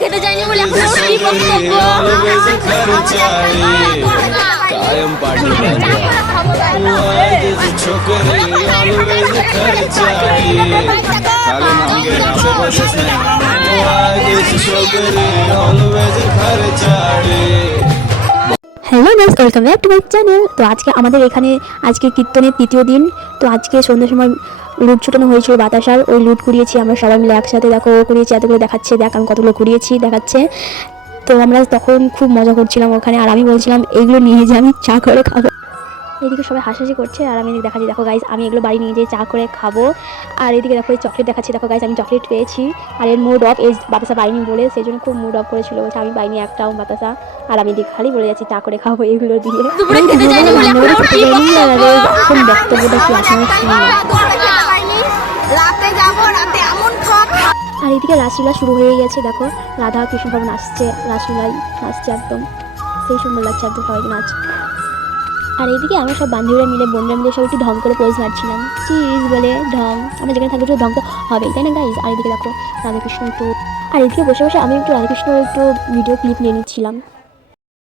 খেতে যায়নি বলে এখন ওর কি বক্তব্য? कायम पार्टी छोकरी always खर्चाई खाली मांगे छोकरी always खर्चाई। Hello guys, welcome back to my channel. তো আজকে আমাদের এখানে আজকে কীর্তনের তৃতীয় দিন। তো আজকে সন্ধ্যার সময় লুট ছুটানো হয়েছিল বাতাসার, ওই লুট কুড়িয়েছি আমরা সবাই মিলে একসাথে। দেখো ও কুড়িয়েছি, এতগুলো দেখাচ্ছে, দেখ আমি কতগুলো কুড়িয়েছি দেখাচ্ছে। তো আমরা তখন খুব মজা করছিলাম ওখানে, আর আমি বলছিলাম এইগুলো নিয়ে যে আমি চা করে খাবো। এদিকে সবাই হাসাহাসি করছে আর আমি এদিকে দেখাচ্ছি, দেখো গাইস আমি এগুলো বাড়ি নিয়ে যেয়ে চা করে খাবো। আর এদিকে দেখো এই চকলেট দেখাচ্ছি, দেখো গাইস আমি চকলেট পেয়েছি। আর এর মুড অফ, এই বাতাসা পাইনি বলে সেই জন্য খুব মুড অফ করেছিল, বলছে আমি পাইনি একটাও বাতাসা। আর আমি এদিকে খালি বলে যাচ্ছি চা করে খাবো এগুলো দিয়ে। দুপুরে খেতে যায়নি বলে এখন ওর কি বক্তব্য? এখন বক্তব্যটা কি আপনারা শুনুন। রাতে যাব, রাতে এমন খাওয়া। আর এদিকে রাসলীলা শুরু হয়ে গেছে, দেখো রাধা কৃষ্ণ ভবন আসছে, রাসলীলায় নাচছে একদম, সেই সুন্দর লাগছে একদম সবাই নাচ। আর এইদিকে আমরা সব বান্ধবীরা মিলে বোনরা মিলে সব একটু ঢং করে পোজ মারছিলাম, চিজ বলে ঢং, আমরা যেখানে থাকবো একটু ঢং তো হবেই, তাই না গাইজ? আর এদিকে দেখো রাধাকৃষ্ণ একটু, আর এদিকে বসে বসে আমি একটু রাধাকৃষ্ণ একটু ভিডিও ক্লিপ নিয়ে নিচ্ছিলাম।